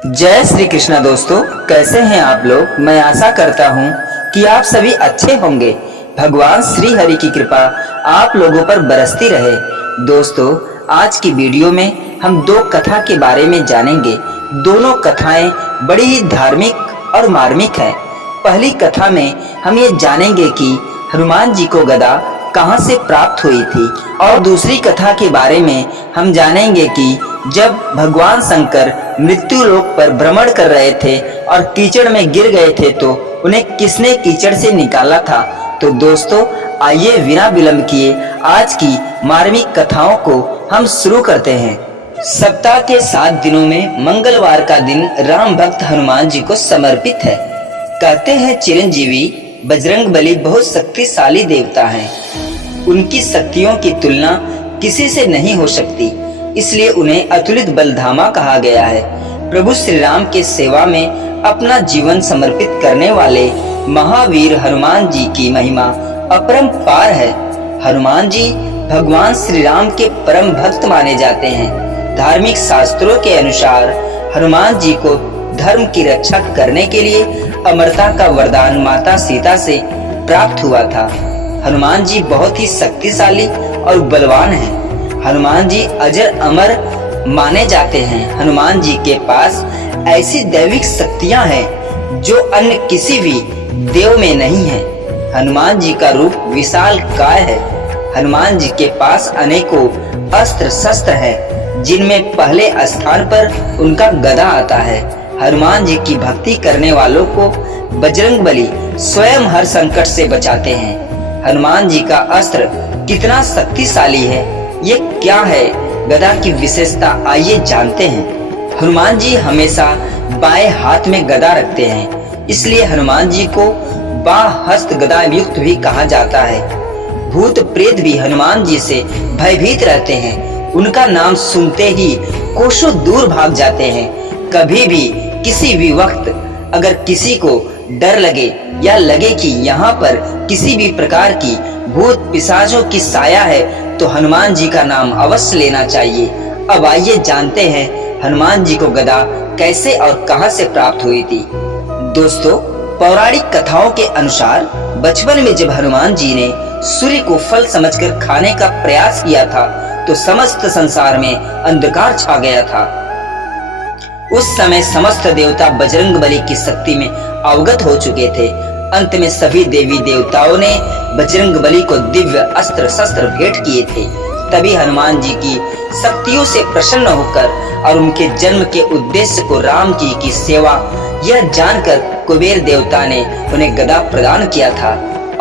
जय श्री कृष्णा दोस्तों, कैसे हैं आप लोग। मैं आशा करता हूं कि आप सभी अच्छे होंगे। भगवान श्री हरि की कृपा आप लोगों पर बरसती रहे। दोस्तों, आज की वीडियो में हम दो कथा के बारे में जानेंगे। दोनों कथाएं बड़ी ही धार्मिक और मार्मिक हैं। पहली कथा में हम ये जानेंगे कि हनुमान जी को गदा कहां से प्राप्त हुई थी, और दूसरी कथा के बारे में हम जानेंगे कि जब भगवान शंकर मृत्यु लोक पर भ्रमण कर रहे थे और कीचड़ में गिर गए थे तो उन्हें किसने कीचड़ से निकाला था। तो दोस्तों, आइए बिना विलंब किए आज की मार्मिक कथाओं को हम शुरू करते हैं। सप्ताह के 7 दिनों में मंगलवार का दिन राम भक्त हनुमान जी को समर्पित है। कहते हैं चिरंजीवी बजरंगबली बहुत शक्तिशाली देवता हैं। उनकी शक्तियों की तुलना किसी से नहीं हो सकती, इसलिए उन्हें अतुलित बलधामा कहा गया है। प्रभु श्री राम के सेवा में अपना जीवन समर्पित करने वाले महावीर हनुमान जी की महिमा अपरंपार है। हनुमान जी भगवान श्री राम के परम भक्त माने जाते हैं। धार्मिक शास्त्रों के अनुसार हनुमान जी को धर्म की रक्षा करने के लिए अमरता का वरदान माता सीता से प्राप्त हुआ था। हनुमान जी बहुत ही शक्तिशाली और बलवान हैं। हनुमान जी अजर अमर माने जाते हैं। हनुमान जी के पास ऐसी दैविक शक्तियां हैं जो अन्य किसी भी देव में नहीं है। हनुमान जी का रूप विशाल काय है। हनुमान जी के पास अनेकों अस्त्र शस्त्र हैं, जिनमें पहले स्थान पर उनका गदा आता है। हनुमान जी की भक्ति करने वालों को बजरंगबली स्वयं हर संकट से बचाते हैं। हनुमान जी का अस्त्र कितना शक्तिशाली है, ये क्या है गदा की विशेषता, आइए जानते हैं। हनुमान जी हमेशा बाएं हाथ में गदा रखते हैं, इसलिए हनुमान जी को बाहस्त गदा युक्त भी कहा जाता है। भूत प्रेत भी हनुमान जी से भयभीत रहते हैं। उनका नाम सुनते ही कोसों दूर भाग जाते हैं। कभी भी किसी भी वक्त अगर किसी को डर लगे या लगे कि यहाँ पर किसी भी प्रकार की भूत पिशाचों की साया है, तो हनुमान जी का नाम अवश्य लेना चाहिए। अब आइए जानते हैं हनुमान जी को गदा कैसे और कहां से प्राप्त हुई थी। दोस्तों, पौराणिक कथाओं के अनुसार बचपन में जब हनुमान जी ने सूर्य को फल समझकर खाने का प्रयास किया था तो समस्त संसार में अंधकार छा गया था। उस समय समस्त देवता बजरंगबली की शक्ति में अवगत हो चुके थे। अंत में सभी देवी देवताओं ने बजरंगबली को दिव्य अस्त्र शस्त्र भेंट किए थे। तभी हनुमान जी की शक्तियों से प्रसन्न होकर और उनके जन्म के उद्देश्य को राम जी की सेवा यह जानकर कुबेर देवता ने उन्हें गदा प्रदान किया था।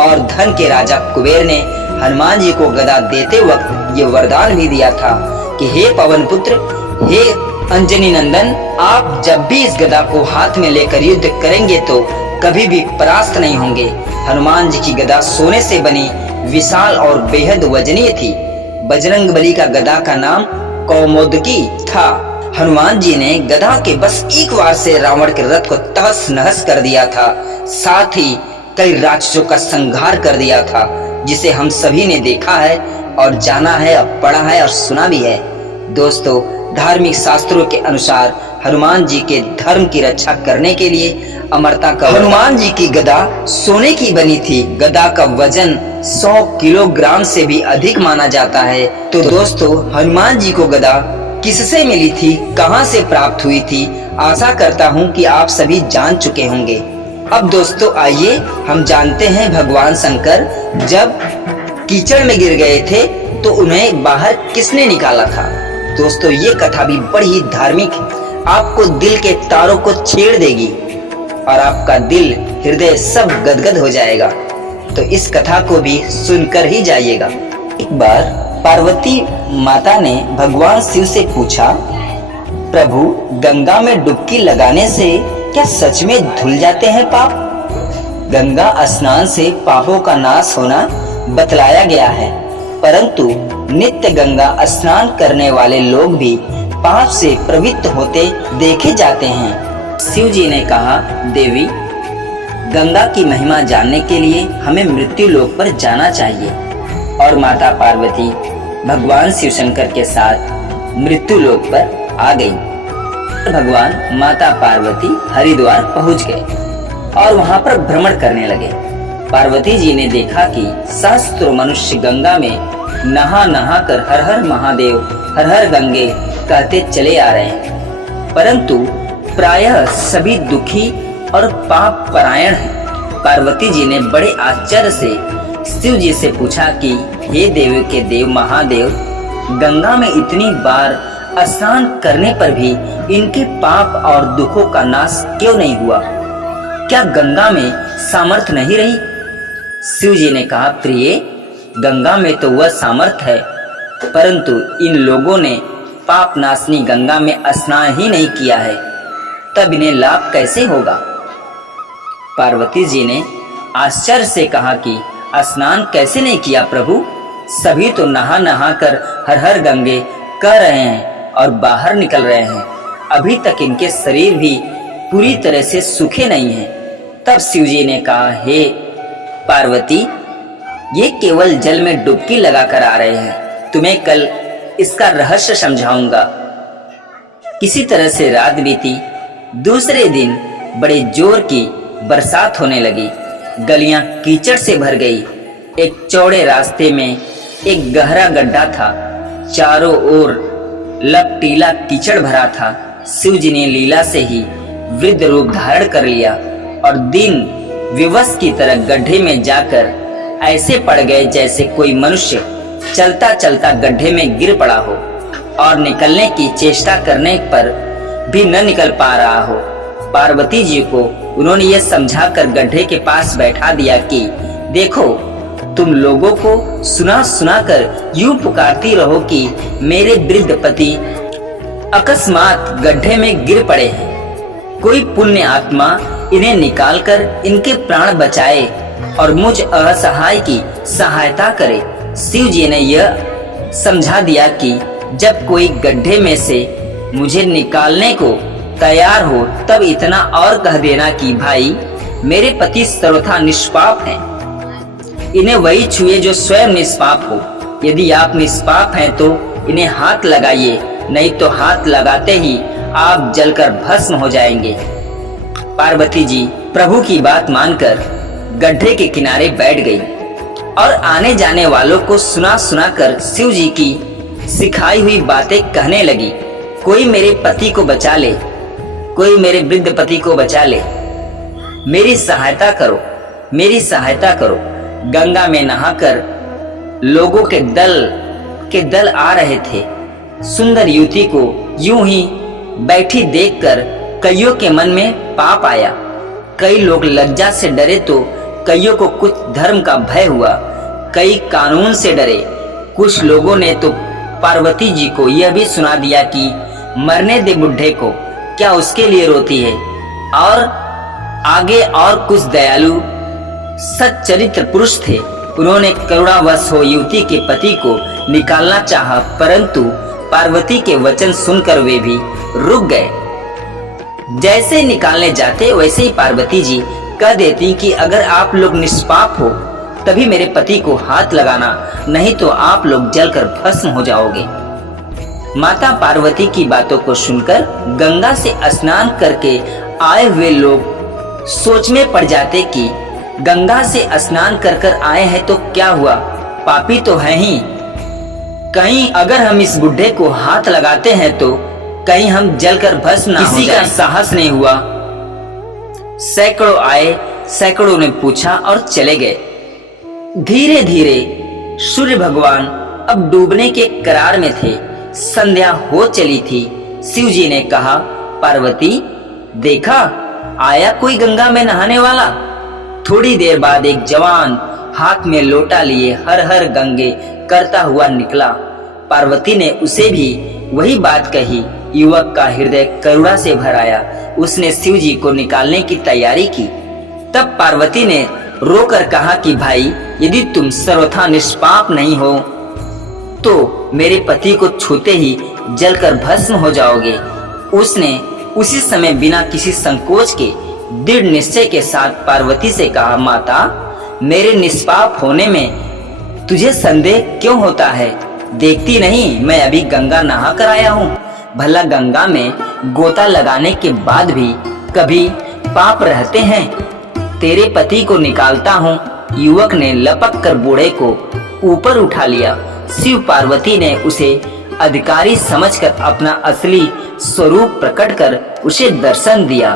और धन के राजा कुबेर ने हनुमान जी को गदा देते वक्त ये वरदान भी दिया था कि हे पवन पुत्र, हे अंजनी नंदन, आप जब भी इस गदा को हाथ में लेकर युद्ध करेंगे तो कभी भी परास्त नहीं होंगे। हनुमान जी की गदा सोने से बनी विशाल और बेहद वजनीय थी। बजरंगबली का गदा का नाम कौमोदकी था। हनुमान जी ने गदा के बस एक वार से रावण के रथ को तहस नहस कर दिया था। साथ ही कई राक्षसों का संहार कर दिया था, जिसे हम सभी ने देखा है और जाना है और पढ़ा है और सुना भी है। दोस्तों, धार्मिक शास्त्रों के अनुसार हनुमान जी के धर्म की रक्षा करने के लिए अमरता का हनुमान जी की गदा सोने की बनी थी। गदा का वजन 100 किलोग्राम से भी अधिक माना जाता है। तो दोस्तों, हनुमान जी को गदा किससे मिली थी, कहां से प्राप्त हुई थी, आशा करता हूं कि आप सभी जान चुके होंगे। अब दोस्तों, आइए हम जानते हैं भगवान शंकर जब कीचड़ में गिर गए थे तो उन्हें बाहर किसने निकाला था। दोस्तों, ये कथा भी बड़ी ही धार्मिक है, आपको दिल के तारों को छेड़ देगी और आपका दिल हृदय सब गदगद हो जाएगा। तो इस कथा को भी सुनकर ही जाइएगा। एक बार पार्वती माता ने भगवान शिव से पूछा, प्रभु, गंगा में डुबकी लगाने से क्या सच में धुल जाते हैं पाप। गंगा स्नान से पापों का नाश होना बतलाया गया है, परंतु नित्य गंगा स्नान करने वाले लोग भी पाप से प्रवृत्त होते देखे जाते हैं। शिव जी ने कहा, देवी, गंगा की महिमा जानने के लिए हमें मृत्यु लोक पर जाना चाहिए। और माता पार्वती भगवान शिव शंकर के साथ मृत्यु लोक पर आ गई। भगवान माता पार्वती हरिद्वार पहुंच गए और वहां पर भ्रमण करने लगे। पार्वती जी ने देखा कि सहस्त्रों मनुष्य गंगा में नहा नहा कर हर हर महादेव हर हर गंगे कहते चले आ रहे हैं, परंतु प्रायः सभी दुखी और पाप परायण हैं। पार्वती जी ने बड़े आश्चर्य से शिव जी से पूछा कि हे देव के देव महादेव, गंगा में इतनी बार स्नान करने पर भी इनके पाप और दुखों का नाश क्यों नहीं हुआ? क्या गंगा में सामर्थ्य नहीं रही? शिव जी ने कहा, प्रिय, गंगा में तो वह सामर्थ्य है, परंतु इन लोगों ने पाप नाशनी गंगा में स्नान ही नहीं किया है, तब इन्हें लाभ कैसे होगा? पार्वती जी ने आश्चर्य से कहा कि स्नान कैसे नहीं किया प्रभु? सभी तो नहा नहा कर हर हर गंगे कह रहे हैं और बाहर निकल रहे हैं। अभी तक इनके शरीर भी पूरी तरह से सूखे नहीं हैं। तब शिव जी ने कहा, हे पार्वती, ये केवल जल में डुबकी लगाकर आ रहे हैं। तुम्हें कल इसका रहस्य समझाऊंगा। किसी तरह से रात बीती। दूसरे दिन बड़े जोर की बरसात होने लगी। गलियां कीचड़ से भर गई। एक चौड़े रास्ते में एक गहरा गड्ढा था। चारों ओर लपटीला कीचड़ भरा था। शिव जी ने लीला से ही वृद्ध रूप धारण कर लिया और दिन विवश की तरह गड्ढे में जाकर ऐसे पड़ गए जैसे कोई मनुष्य चलता चलता गड्ढे में गिर पड़ा हो और निकलने की चेष्टा करने पर भी न निकल पा रहा हो। पार्वती जी को उन्होंने ये समझाकर गड्ढे के पास बैठा दिया कि देखो, तुम लोगों को सुना सुना कर यूं पुकारती रहो कि मेरे वृद्ध पति अकस्मात गड्ढे में गिर पड़े हैं। कोई पुण्य आत्मा इन्हें निकालकर इनके प्राण बचाए और मुझ असहाय की सहायता करे। शिव जी ने यह समझा दिया कि जब कोई गड्ढे में से मुझे निकालने को तैयार हो तब इतना और कह देना कि भाई, मेरे पति सर्वथा निष्पाप हैं। इन्हें वही छुए जो स्वयं निष्पाप हो। यदि आप निष्पाप हैं तो इन्हें हाथ लगाइए, नहीं तो हाथ लगाते ही आप जलकर भस्म हो जाएंगे। पार्वती जी प्रभु की बात मानकर गड्ढे के किनारे बैठ गई और आने जाने वालों को सुना सुना कर शिव जी की सिखाई हुई बातें कहने लगी। कोई मेरे पति को बचा ले, कोई मेरे वृद्ध पति को बचा ले, मेरी सहायता करो, मेरी सहायता करो। गंगा में नहाकर लोगों के दल आ रहे थे। सुंदर युवती को यूं ही बैठी देखकर कईयों के मन में पाप आया। कई लोग लज्जा से डरे तो कईयों को कुछ धर्म का भय हुआ। कई कानून से डरे। कुछ लोगों ने तो पार्वती जी को यह भी सुना दिया कि मरने दे बुढ़े को, क्या उसके लिए रोती है। और आगे और कुछ दयालु सच्चरित्र पुरुष थे। उन्होंने करुणावश हो युवती के पति को निकालना चाहा, परंतु पार्वती के वचन सुनकर वे भी रुक गए। जैसे निकालने जाते वैसे ही पार्वती जी कह देती कि अगर आप लोग निष्पाप हो तभी मेरे पति को हाथ लगाना, नहीं तो आप लोग जलकर भस्म हो जाओगे। माता पार्वती की बातों को सुनकर गंगा से स्नान करके आए हुए लोग सोच में पड़ जाते कि गंगा से स्नान कर कर आए हैं तो क्या हुआ, पापी तो है ही। कहीं अगर हम इस बुढ़े को हाथ लगाते हैं तो कहीं हम जलकर भस्म ना हो जाएं। किसी का साहस नहीं हुआ। सैकड़ों आए, सैकड़ों ने पूछा और चले गए। धीरे धीरे सूर्य भगवान अब डूबने के करार में थे। संध्या हो चली थी। शिव जी ने कहा, पार्वती देखा, आया कोई गंगा में नहाने वाला। थोड़ी देर बाद एक जवान हाथ में लोटा लिए हर हर गंगे करता हुआ निकला। पार्वती ने उसे भी वही बात कही। युवक का हृदय करुणा से भर आया। उसने शिव जी को निकालने की तैयारी की। तब पार्वती ने रोकर कहा कि भाई, यदि तुम सर्वथा निष्पाप नहीं हो तो मेरे पति को छूते ही जलकर भस्म हो जाओगे। उसने उसी समय बिना किसी संकोच के दृढ़ निश्चय के साथ पार्वती से कहा, माता, मेरे निष्पाप होने में तुझे संदेह क्यों होता है? देखती नहीं मैं अभी गंगा नहा कर आया हूँ। भला गंगा में गोता लगाने के बाद भी कभी पाप रहते हैं? तेरे पति को निकालता हूँ। युवक ने लपक कर बूढ़े को ऊपर उठा लिया। शिव पार्वती ने उसे अधिकारी समझकर अपना असली स्वरूप प्रकट कर उसे दर्शन दिया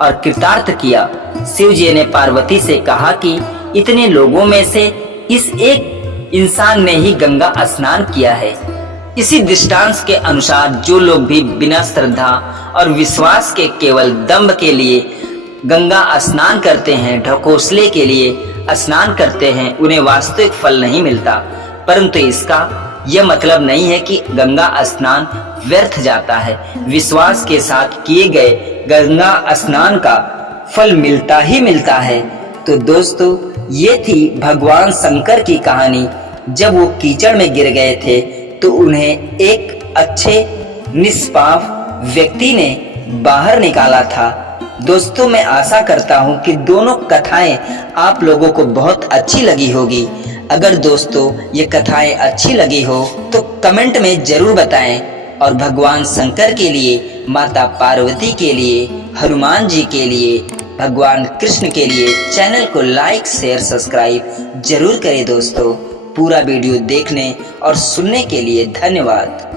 और कृतार्थ किया। शिव जी ने पार्वती से कहा कि इतने लोगों में से इस एक इंसान ने ही गंगा स्नान किया है। इसी दृष्टांत के अनुसार जो लोग भी बिना श्रद्धा और विश्वास के केवल दंभ के लिए गंगा स्नान करते हैं, ढकोसले के लिए स्नान करते हैं, उन्हें वास्तविक फल नहीं मिलता। परंतु इसका यह मतलब नहीं है कि गंगा स्नान व्यर्थ जाता है। विश्वास के साथ किए गए गंगा स्नान का फल मिलता ही मिलता है। तो दोस्तों, ये थी भगवान शंकर की कहानी। जब वो कीचड़ में गिर गए थे तो उन्हें एक अच्छे निष्पाप व्यक्ति ने बाहर निकाला था। दोस्तों, मैं आशा करता हूँ कि दोनों कथाएं आप लोगों को बहुत अच्छी लगी होगी। अगर दोस्तों ये कथाएं अच्छी लगी हो तो कमेंट में जरूर बताएं और भगवान शंकर के लिए, माता पार्वती के लिए, हनुमान जी के लिए, भगवान कृष्ण के लिए चैनल को लाइक, शेयर, सब्सक्राइब जरूर करें। दोस्तों, पूरा वीडियो देखने और सुनने के लिए धन्यवाद।